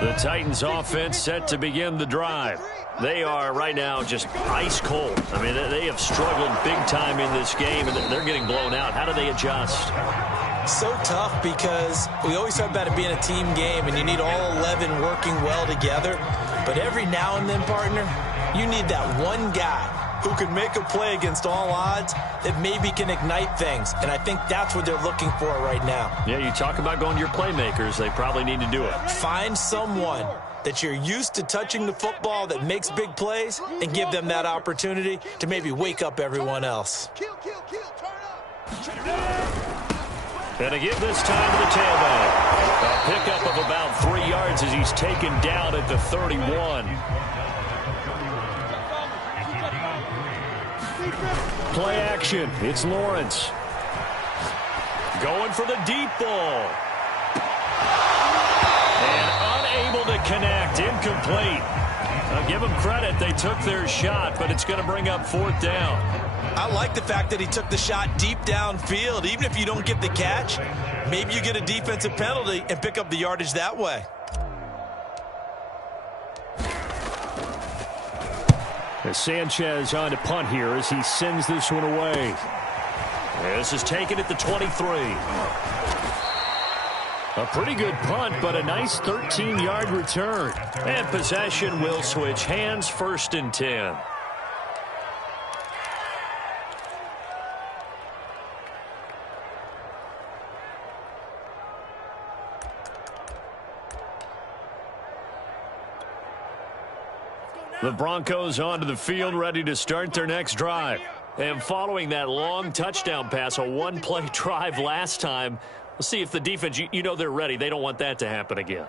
The Titans offense set to begin the drive. They are right now just ice cold. I mean, they have struggled big time in this game, and they're getting blown out. How do they adjust? So tough because we always talk about it being a team game, and you need all 11 working well together. But every now and then, partner, you need that one guy who can make a play against all odds that maybe can ignite things. And I think that's what they're looking for right now. Yeah, you talk about going to your playmakers. They probably need to do it. Find someone that you're used to touching the football that makes big plays and give them that opportunity to maybe wake up everyone else. And a give this time to the tailback. A pickup of about 3 yards as he's taken down at the 31. Play action. It's Lawrence. Going for the deep ball. And unable to connect. Incomplete. I'll give them credit. They took their shot, but it's going to bring up 4th down. I like the fact that he took the shot deep downfield. Even if you don't get the catch, maybe you get a defensive penalty and pick up the yardage that way. As Sanchez on to punt here as he sends this one away. This is taken at the 23. A pretty good punt, but a nice 13-yard return. And possession will switch hands, 1st and 10. The Broncos onto the field, ready to start their next drive. And following that long touchdown pass, a one-play drive last time, we'll see if the defense, you know they're ready. They don't want that to happen again.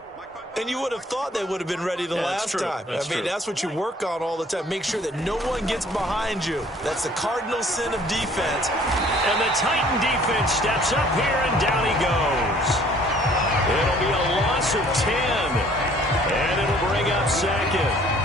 And you would have thought they would have been ready the last time. That's what you work on all the time. Make sure that no one gets behind you. That's the cardinal sin of defense. And the Titan defense steps up here, and down he goes. It'll be a loss of 10, and it'll bring up 2nd.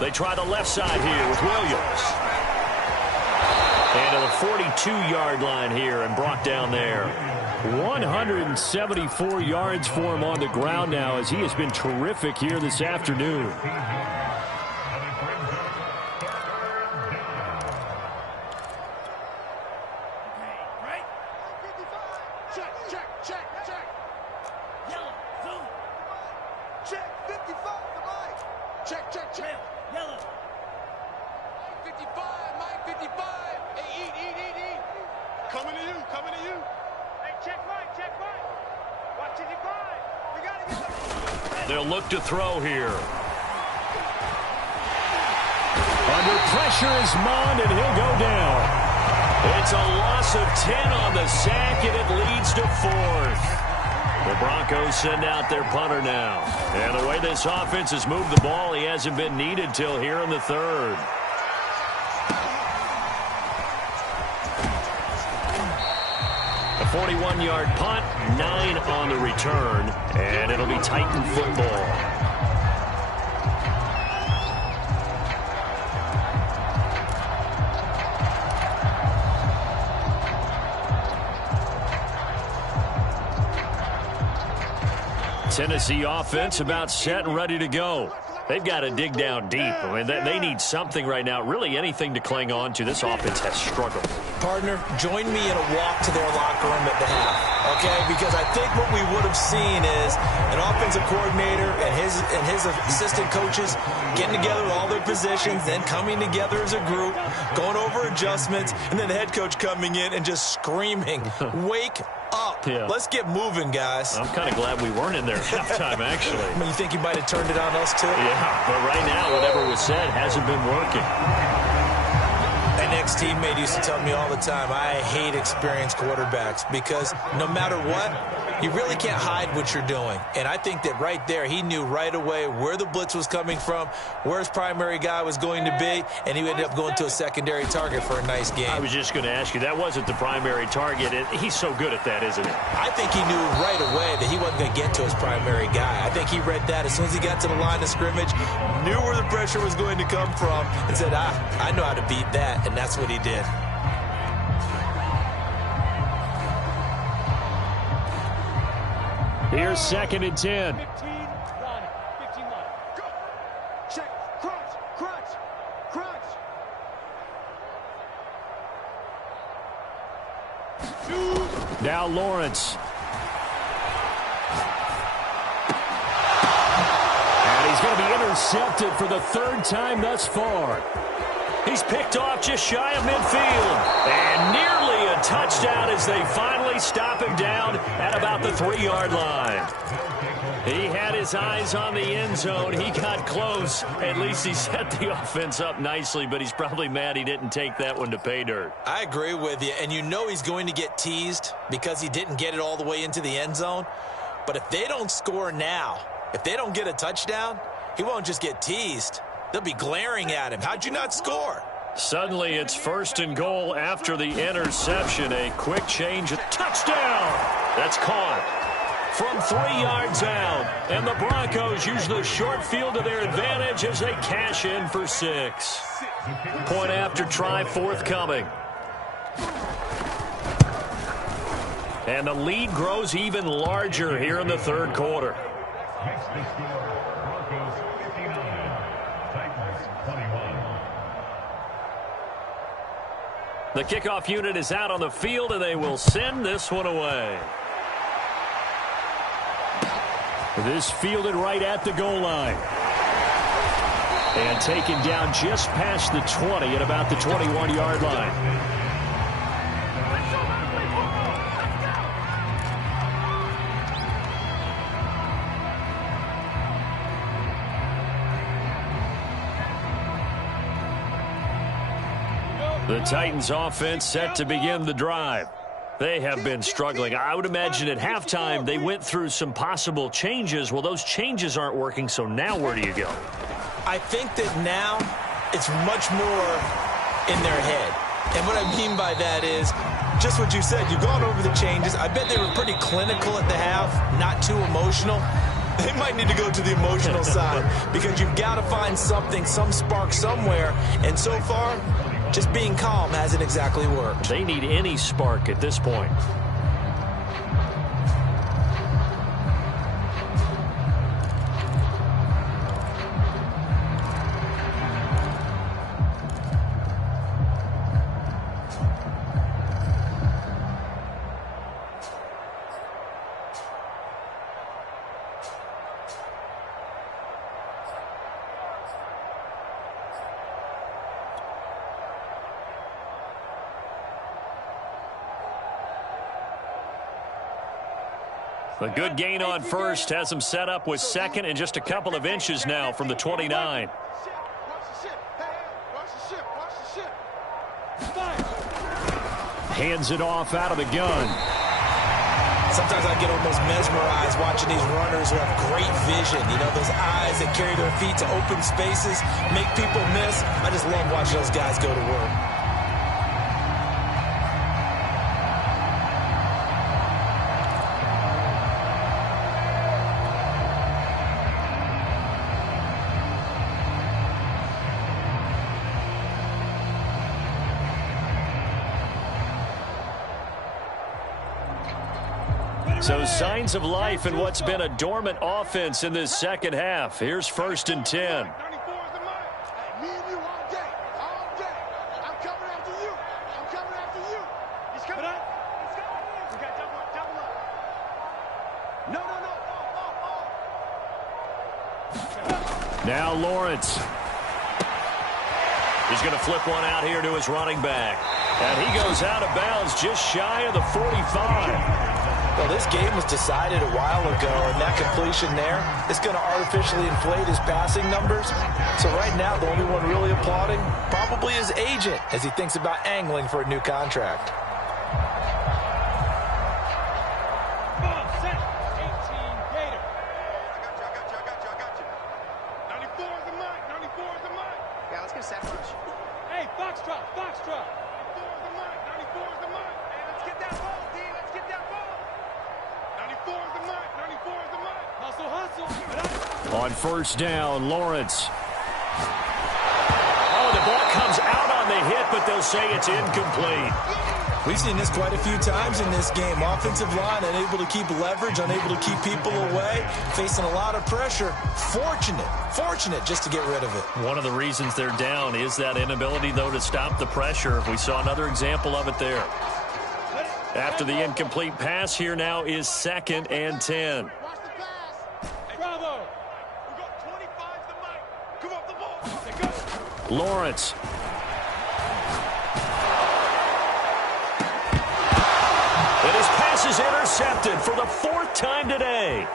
They try the left side here with Williams. And to the 42-yard line here and brought down there. 174 yards for him on the ground now as he has been terrific here this afternoon. They'll look to throw here. Under pressure is Mond, and he'll go down. It's a loss of 10 on the sack, and it leads to 4th. The Broncos send out their punter now. And the way this offense has moved the ball, he hasn't been needed till here in the 3rd. A 41-yard punt, 9 on the return, and it'll be Titan football. Tennessee offense about set and ready to go. They've got to dig down deep. I mean, they need something right now, really anything to cling on to. This offense has struggled. Partner, join me in a walk to their locker room at the half, okay? Because I think what we would have seen is an offensive coordinator and his assistant coaches getting together all their positions, then coming together as a group, going over adjustments, and then the head coach coming in and just screaming, wake up. Yeah. Let's get moving, guys. I'm kind of glad we weren't in there at halftime, actually. I mean, you think he might have turned it on us, too? Yeah, but right now, whatever was said hasn't been working. An ex-teammate used to tell me all the time, I hate experienced quarterbacks because no matter what, You really can't hide what you're doing. And I think that right there, he knew right away where the blitz was coming from, where his primary guy was going to be, and he ended up going to a secondary target for a nice game. I was just going to ask you, that wasn't the primary target. He's so good at that, isn't he? I think he knew right away that he wasn't going to get to his primary guy. I think he read that as soon as he got to the line of scrimmage, knew where the pressure was going to come from, and said, I know how to beat that, and that's what he did. Here's 2nd and 10. 15, run. 15, run. Go. Check. Crunch. Crunch. Crunch. Now Lawrence. And he's going to be intercepted for the 3rd time thus far. He's picked off just shy of midfield. And nearly a touchdown as they finally stop him down at about the 3-yard line. He had his eyes on the end zone. He got close. At least he set the offense up nicely, but he's probably mad he didn't take that one to pay dirt. I agree with you, and you know he's going to get teased because he didn't get it all the way into the end zone. But if they don't score now, if they don't get a touchdown, he won't just get teased. They'll be glaring at him. How'd you not score? Suddenly it's 1st and goal after the interception. A quick change. A touchdown. That's caught from 3 yards out. And the Broncos use the short field to their advantage as they cash in for 6. Point after try forthcoming. And the lead grows even larger here in the 3rd quarter. The kickoff unit is out on the field, and they will send this one away. This fielded right at the goal line. And taken down just past the 20 at about the 21-yard line. The Titans offense set to begin the drive. They have been struggling. I would imagine at halftime they went through some possible changes. Well, those changes aren't working, so now where do you go? I think that now it's much more in their head. And what I mean by that is just what you said. You've gone over the changes. I bet they were pretty clinical at the half, not too emotional. They might need to go to the emotional side because you've got to find something, some spark somewhere. And so far, just being calm hasn't exactly worked. They need any spark at this point. A good gain on first has them set up with 2nd and just a couple of inches now from the 29. Hands it off out of the gun. Sometimes I get almost mesmerized watching these runners who have great vision. You know, those eyes that carry their feet to open spaces, make people miss. I just love watching those guys go to work. So signs of life in what's been a dormant offense in this 2nd half. Here's 1st and 10. Now Lawrence. He's going to flip one out here to his running back. And he goes out of bounds just shy of the 45. Well, this game was decided a while ago, and that completion there is going to artificially inflate his passing numbers. So right now, the only one really applauding probably his agent as he thinks about angling for a new contract. Ball, set. On first down, Lawrence. Oh, the ball comes out on the hit, but they'll say it's incomplete. We've seen this quite a few times in this game. Offensive line unable to keep leverage, unable to keep people away, facing a lot of pressure. Fortunate just to get rid of it. One of the reasons they're down is that inability, though, to stop the pressure. We saw another example of it there. After the incomplete pass, here now is 2nd and 10. Watch the pass. Hey, Bravo. We got 25 the mic. Come off the ball. Lawrence. And his pass is intercepted for the 4th time today.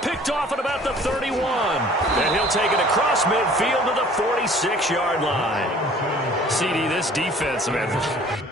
Picked off at about the 31. And he'll take it across midfield to the 46-yard line. CD, this defense, man.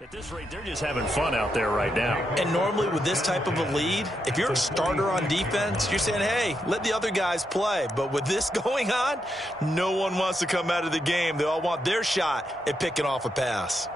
At this rate, they're just having fun out there right now. And normally with this type of a lead, if you're a starter on defense, you're saying, hey, let the other guys play. But with this going on, no one wants to come out of the game. They all want their shot at picking off a pass.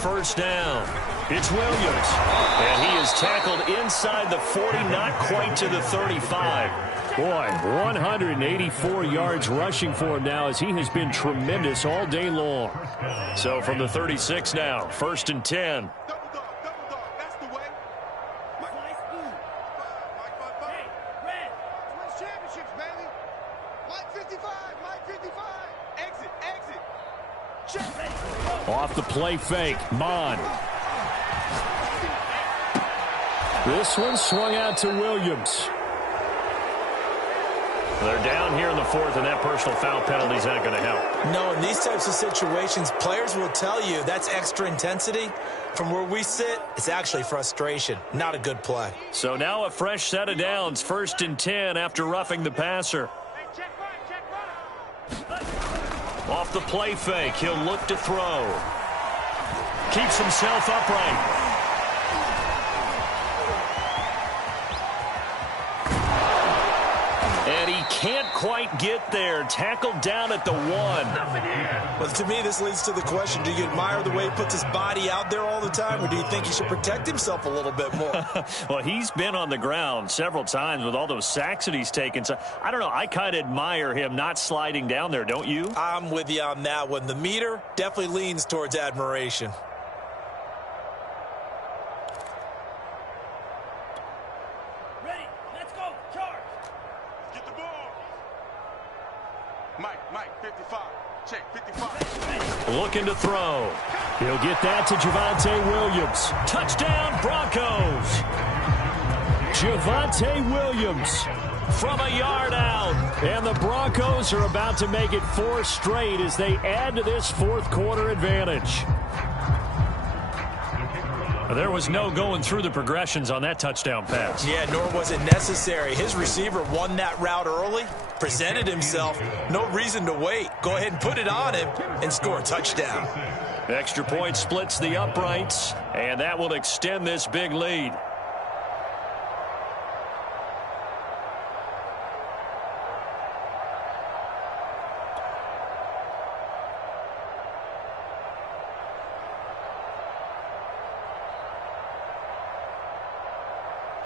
First down. It's Williams. And he is tackled inside the 40, not quite to the 35. Boy, 184 yards rushing for him now as he has been tremendous all day long. So from the 36 now, 1st and 10. That's the way. Hey, Red. Wins championships, baby. Mike 55, Mike 55. Exit. Check. Off the play fake, Mon. This one swung out to Williams. They're down here in the 4th, and that personal foul penalty is not going to help. No, in these types of situations, players will tell you that's extra intensity. From where we sit, it's actually frustration, not a good play. So now a fresh set of downs, 1st and 10 after roughing the passer. Hey, check right. Off the play fake, he'll look to throw. Keeps himself upright. And he can't quite get there. Tackled down at the 1. Well, to me, this leads to the question, do you admire the way he puts his body out there all the time, or do you think he should protect himself a little bit more? Well, he's been on the ground several times with all those sacks that he's taken. So, I don't know. I kind of admire him not sliding down there, don't you? I'm with you on that one. The meter definitely leans towards admiration. Ready. Let's go. Charge. Get the ball. Mike, 55. Check, 55. Looking to throw. He'll get that to Javonte Williams. Touchdown, Broncos. Javonte Williams from a yard out. And the Broncos are about to make it 4 straight as they add to this fourth quarter advantage. There was no going through the progressions on that touchdown pass. Yeah, nor was it necessary. His receiver won that route early, presented himself. No reason to wait. Go ahead and put it on him and score a touchdown. Extra point splits the uprights, and that will extend this big lead.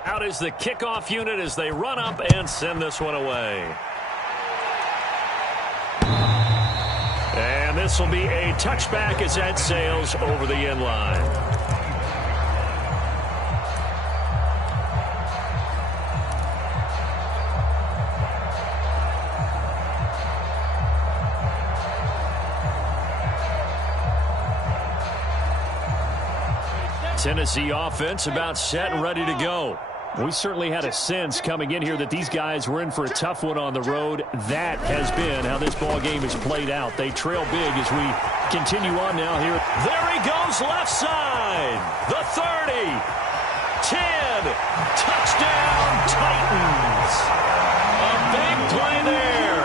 Out is the kickoff unit as they run up and send this one away. And this will be a touchback as that sails over the end line. Tennessee offense about set and ready to go. We certainly had a sense coming in here that these guys were in for a tough one on the road. That has been how this ball game has played out. They trail big as we continue on now here. There he goes, left side. The 30. 10. Touchdown, Titans. A big play there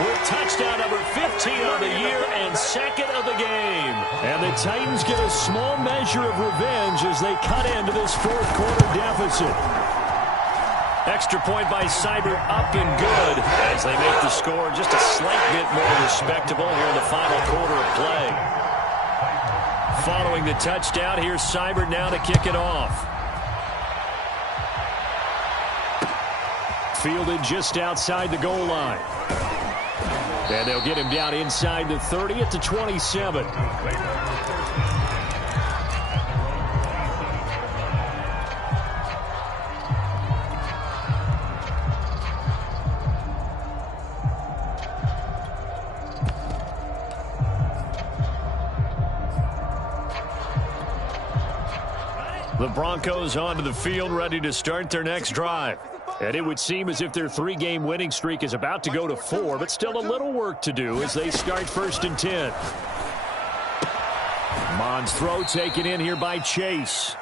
with touchdown number 15 on the year and second of the game. And the Titans get a small measure of revenge as they cut into this fourth quarter deficit. Extra point by Seibert up and good as they make the score just a slight bit more respectable here in the final quarter of play. Following the touchdown, here's Seibert now to kick it off. Fielded just outside the goal line. And they'll get him down inside the 30 at the 27. The Broncos onto the field, ready to start their next drive. And it would seem as if their 3-game winning streak is about to go to 4, but still a little work to do as they start 1st and 10. Mond's throw taken in here by Chase.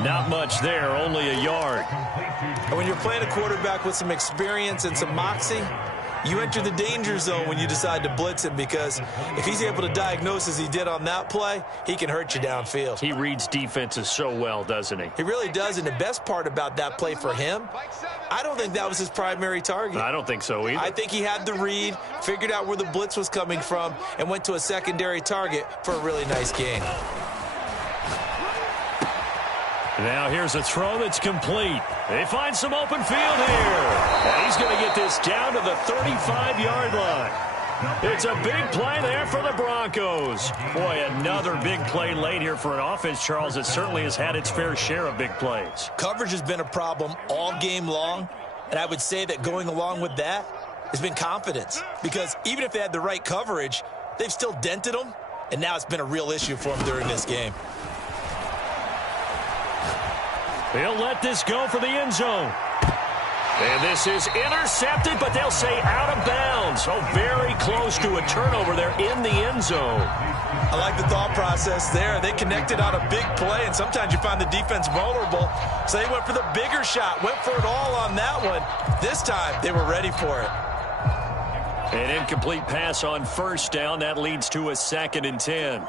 Not much there, only a yard. And when you're playing a quarterback with some experience and some moxie, you enter the danger zone when you decide to blitz him, because if he's able to diagnose as he did on that play, he can hurt you downfield. He reads defenses so well, doesn't he? He really does, and the best part about that play for him, I don't think that was his primary target. I don't think so either. I think he had the read, figured out where the blitz was coming from, and went to a secondary target for a really nice gain. Now here's a throw that's complete. They find some open field here. And he's going to get this down to the 35-yard line. It's a big play there for the Broncos. Boy, another big play late here for an offense, Charles, that certainly has had its fair share of big plays. Coverage has been a problem all game long, and I would say that going along with that has been confidence. Because even if they had the right coverage, they've still dented them, and now it's been a real issue for them during this game. They'll let this go for the end zone. And this is intercepted, but they'll say out of bounds. Oh, very close to a turnover there in the end zone. I like the thought process there. They connected on a big play, and sometimes you find the defense vulnerable. So they went for the bigger shot, went for it all on that one. This time, they were ready for it. An incomplete pass on first down. That leads to a 2nd and 10.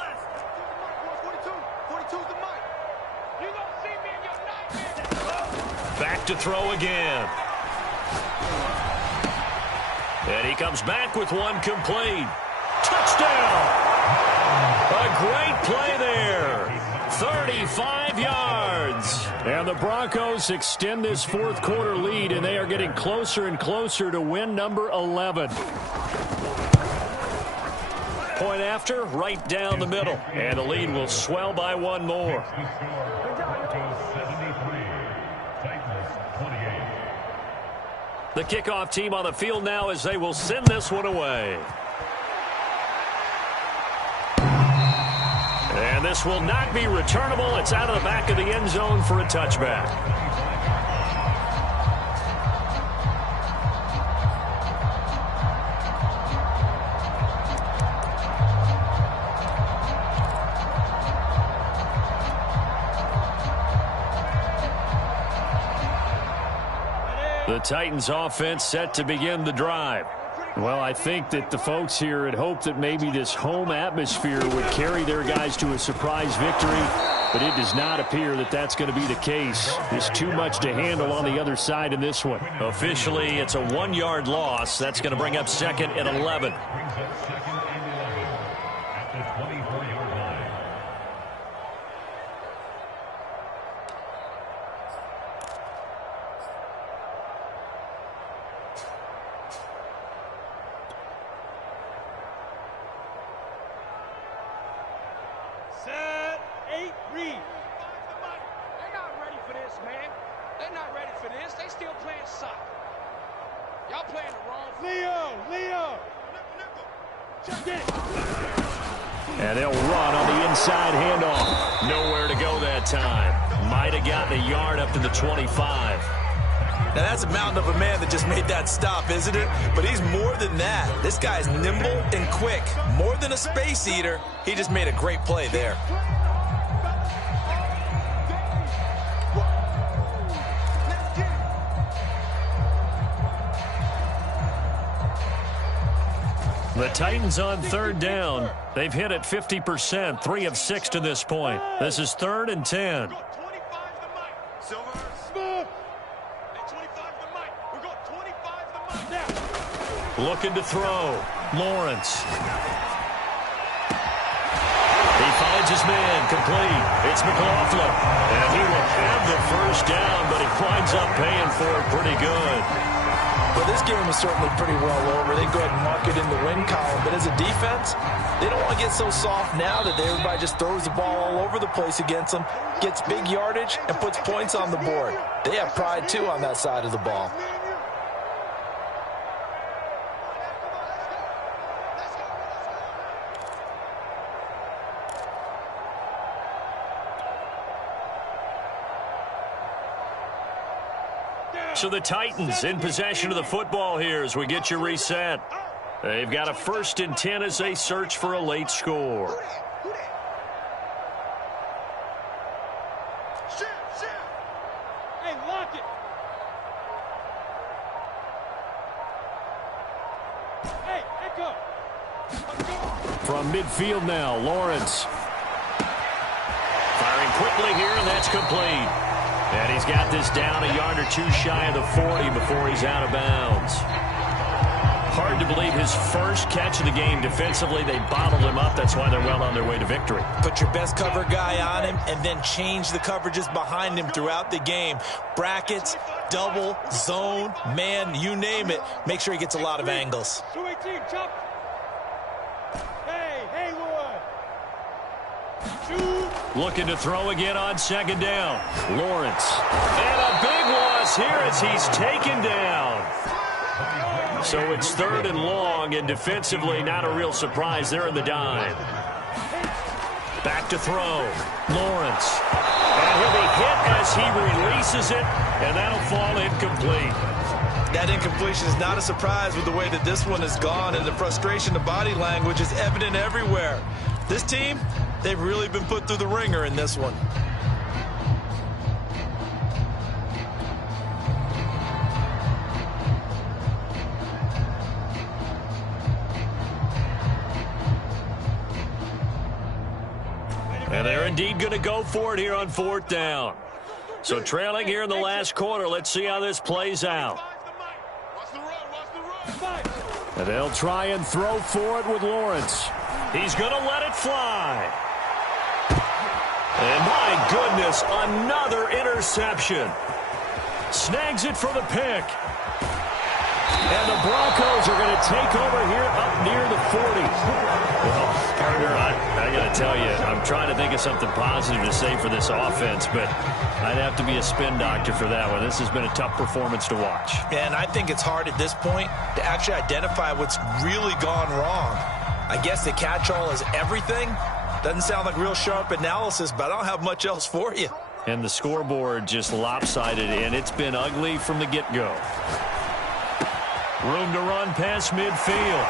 Back to throw again. And he comes back with one complete. Touchdown! A great play there. 35 yards. And the Broncos extend this fourth quarter lead, and they are getting closer and closer to win number 11. Point after, right down the middle. And the lead will swell by one more. The kickoff team on the field now as they will send this one away. And this will not be returnable. It's out of the back of the end zone for a touchback. The Titans offense set to begin the drive. Well, I think that the folks here had hoped that maybe this home atmosphere would carry their guys to a surprise victory, but it does not appear that that's going to be the case. There's too much to handle on the other side in this one. Officially, it's a 1-yard loss. That's going to bring up 2nd and 11. Set, 8, read. They're not ready for this, man. They're not ready for this. They still playing soccer. Y'all playing the wrong. Leo. Check it. And they'll run on the inside handoff. Nowhere to go that time. Might have gotten a yard up to the 25. Now, that's a mountain of a man that just made that stop, isn't it? But he's more than that. This guy's nimble and quick. More than a space eater. He just made a great play there. The Titans on 3rd down. They've hit it 50%, 3 of 6 to this point. This is 3rd and 10. Looking to throw. Lawrence. He finds his man, complete. It's McLaughlin. And he will have the 1st down, but he winds up paying for it pretty good. Well, this game is certainly pretty well over. They go ahead and mark it in the win column. But as a defense, they don't want to get so soft now that everybody just throws the ball all over the place against them, gets big yardage, and puts points on the board. They have pride, too, on that side of the ball. So the Titans in possession of the football here as we get you reset. They've got a 1st and 10 as they search for a late score. Hey, lock it. Hey, Echo. From midfield now, Lawrence. Firing quickly here, and that's complete. And he's got this down a yard or 2 shy of the 40 before he's out of bounds. Hard to believe his first catch of the game defensively. They bottled him up. That's why they're well on their way to victory. Put your best cover guy on him and then change the coverages behind him throughout the game. Brackets, double, zone, man, you name it. Make sure he gets a lot of angles. 218, chop. Hey, Haywood. Shoot. Looking to throw again on 2nd down. Lawrence. And a big loss here as he's taken down. So it's 3rd and long, and defensively not a real surprise. They're in the dime. Back to throw. Lawrence. And he'll be hit as he releases it, and that'll fall incomplete. That incompletion is not a surprise with the way that this one has gone, and the frustration, the body language is evident everywhere. This team, they've really been put through the ringer in this one. And they're indeed going to go for it here on 4th down. So trailing here in the last quarter, let's see how this plays out. And they'll try and throw for it with Lawrence. He's going to let it fly. And my goodness, another interception. Snags it for the pick. And the Broncos are going to take over here up near the 40. Well, partner, I got to tell you, I'm trying to think of something positive to say for this offense, but I'd have to be a spin doctor for that one. This has been a tough performance to watch. And I think it's hard at this point to actually identify what's really gone wrong. I guess the catch-all is everything. Doesn't sound like real sharp analysis, but I don't have much else for you. And the scoreboard just lopsided, and it's been ugly from the get-go. Room to run past midfield.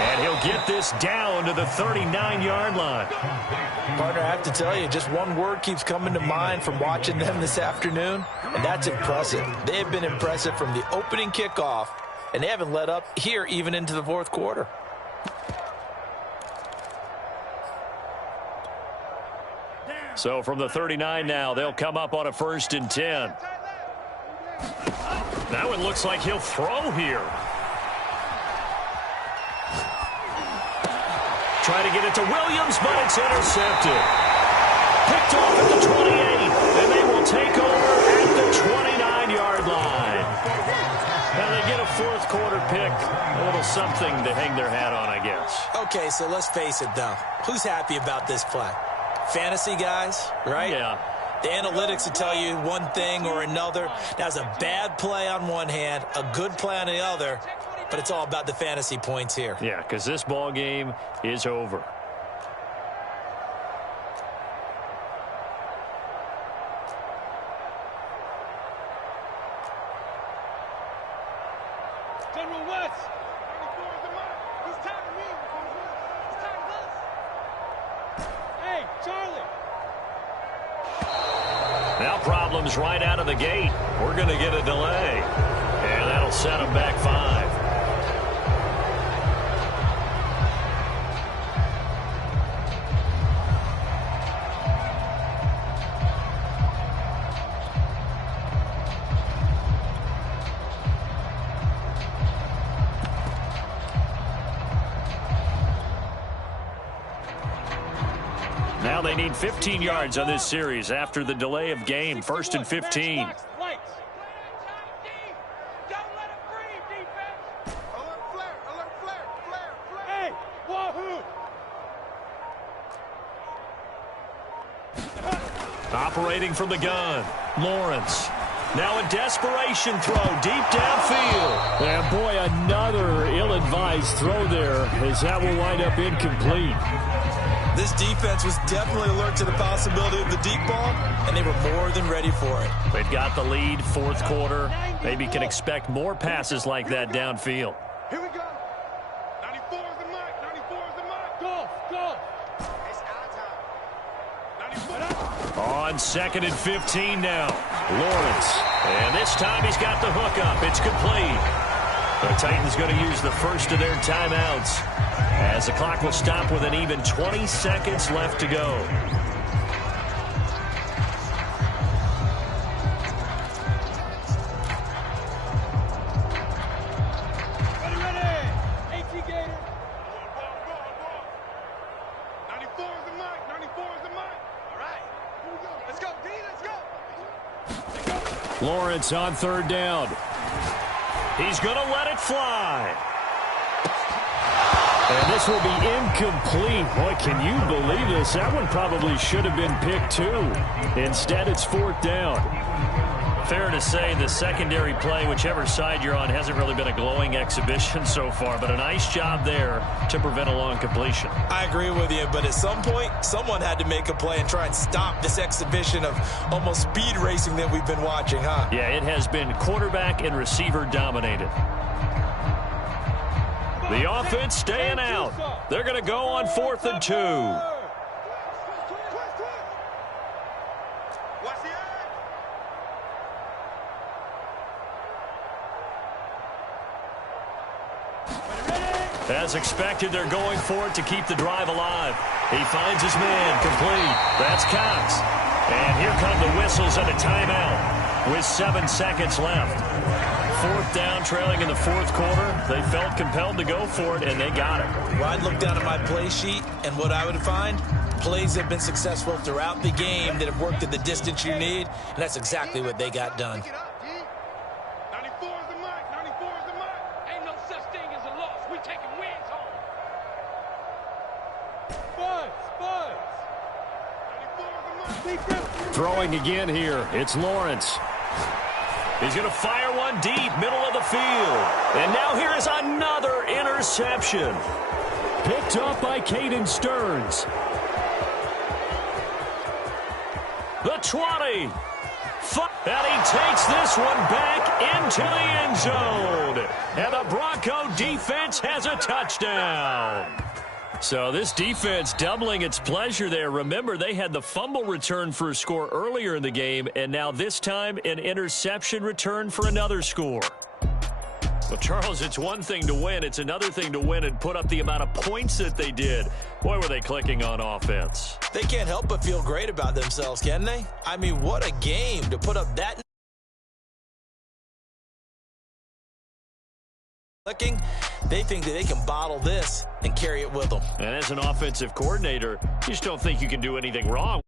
And he'll get this down to the 39-yard line. Partner, I have to tell you, just one word keeps coming to mind from watching them this afternoon, and that's impressive. They have been impressive from the opening kickoff, and they haven't let up here even into the fourth quarter. So from the 39 now, they'll come up on a 1st and 10. Now it looks like he'll throw here. Try to get it to Williams, but it's intercepted. Picked off at the 28, and they will take over at the 29-yard line. Now they get a fourth quarter pick, a little something to hang their hat on, I guess. Okay, so let's face it, though. Who's happy about this play? Fantasy guys, right? Yeah. The analytics will tell you one thing or another. That's a bad play on one hand, a good play on the other, but it's all about the fantasy points here. Yeah, because this ball game is over. General West. He's tired of me. He's tired of us. Hey, Charlie. Now problems right out of the gate. We're going to get a delay. And that'll set them back 5. Now they need 15 yards on this series after the delay of game. 1st and 15. Lights. Don't let it breathe, defense. Alert flare. Hey, wahoo. Operating from the gun, Lawrence. Now a desperation throw deep downfield. And boy, another ill-advised throw there, as that will wind up incomplete. This defense was definitely alert to the possibility of the deep ball, and they were more than ready for it. They've got the lead, fourth quarter. Maybe can expect more passes like that downfield. Here we go. 94 is the mark. 94 is the mark. Go. It's our time. 94. On 2nd and 15 now. Lawrence. And this time he's got the hook up. It's complete. The Titans going to use the first of their timeouts, as the clock will stop with an even 20 seconds left to go. Ready. AT Gator. 94 is the mark. 94 is the mark. All right. Here we go. Let's go, D. Let's go. Lawrence on 3rd down. He's going to let it fly. And this will be incomplete. Boy, can you believe this? That one probably should have been picked too. Instead, it's 4th down. Fair to say the secondary play, whichever side you're on, hasn't really been a glowing exhibition so far, but a nice job there to prevent a long completion. I agree with you, but at some point, someone had to make a play and try and stop this exhibition of almost speed racing that we've been watching, huh? Yeah, it has been quarterback and receiver dominated. The offense staying out. They're going to go on 4th and 2. As expected, they're going for it to keep the drive alive. He finds his man, complete. That's Cox. And here come the whistles and a timeout with 7 seconds left. 4th down, trailing in the fourth quarter. They felt compelled to go for it, and they got it. Well, I'd look down at my play sheet, and what I would find, plays have been successful throughout the game that have worked at the distance you need, and that's exactly what they got done. 94 is the mark. 94 is the mark. Ain't no such thing as a loss. We taking wins home. Spud. 94 is the mark. Throwing again here. It's Lawrence. He's going to fire one deep, middle of the field. And now here is another interception. Picked up by Caden Stearns. The 20. And he takes this one back into the end zone. And the Bronco defense has a touchdown. So this defense doubling its pleasure there. Remember, they had the fumble return for a score earlier in the game, and now this time an interception return for another score. Well, Charles, it's one thing to win. It's another thing to win and put up the amount of points that they did. Boy, were they clicking on offense. They can't help but feel great about themselves, can they? I mean, what a game to put up that. They think that they can bottle this and carry it with them. And as an offensive coordinator, you just don't think you can do anything wrong.